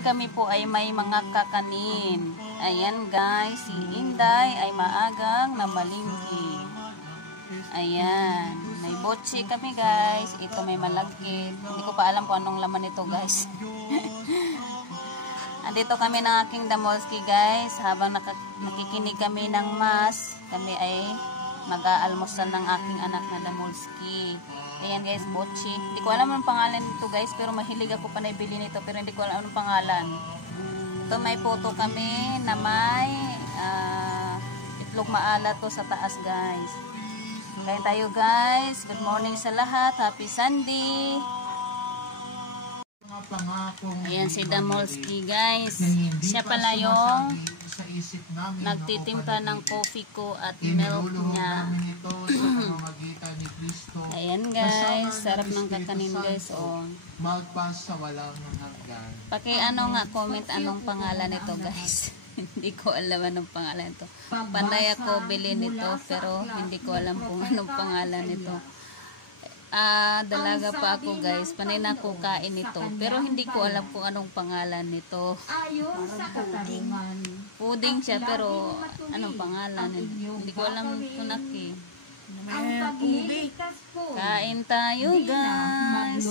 morning kami po ay may mga kakanin. Ayan guys, si Inday ay maagang namalingki. Ayan, may botse kami guys. Ito may malagkit. Hindi ko pa alam kung anong laman ito guys. Andito kami ng aking Damolski guys. Habang nakikinig kami ng mas, kami ay mag-aalmusal ng aking anak na Damolski. Ayan guys, botse. Hindi ko alam anong pangalan nito guys, pero mahilig ako pa naibili nito, pero hindi ko alam anong pangalan. Ito may photo kami na may itlog maalat to sa taas guys. Kain tayo guys. Good morning sa lahat. Happy Sunday. Ayan si Damolski guys. Siya pala yung nagtitimpla ng coffee ko at milk niya. Ayan guys, sarap ng kakanin guys. Oh. Ano nga, comment anong pangalan nito guys. Hindi ko alam anong pangalan nito. Panay ako bili nito pero hindi ko alam kung anong pangalan nito. Dalaga pa ako guys, panay na ako kain nito, pero hindi ko alam kung anong pangalan nito. Puding siya pero anong pangalan, hindi ko alam sunak eh. Kain tayo guys.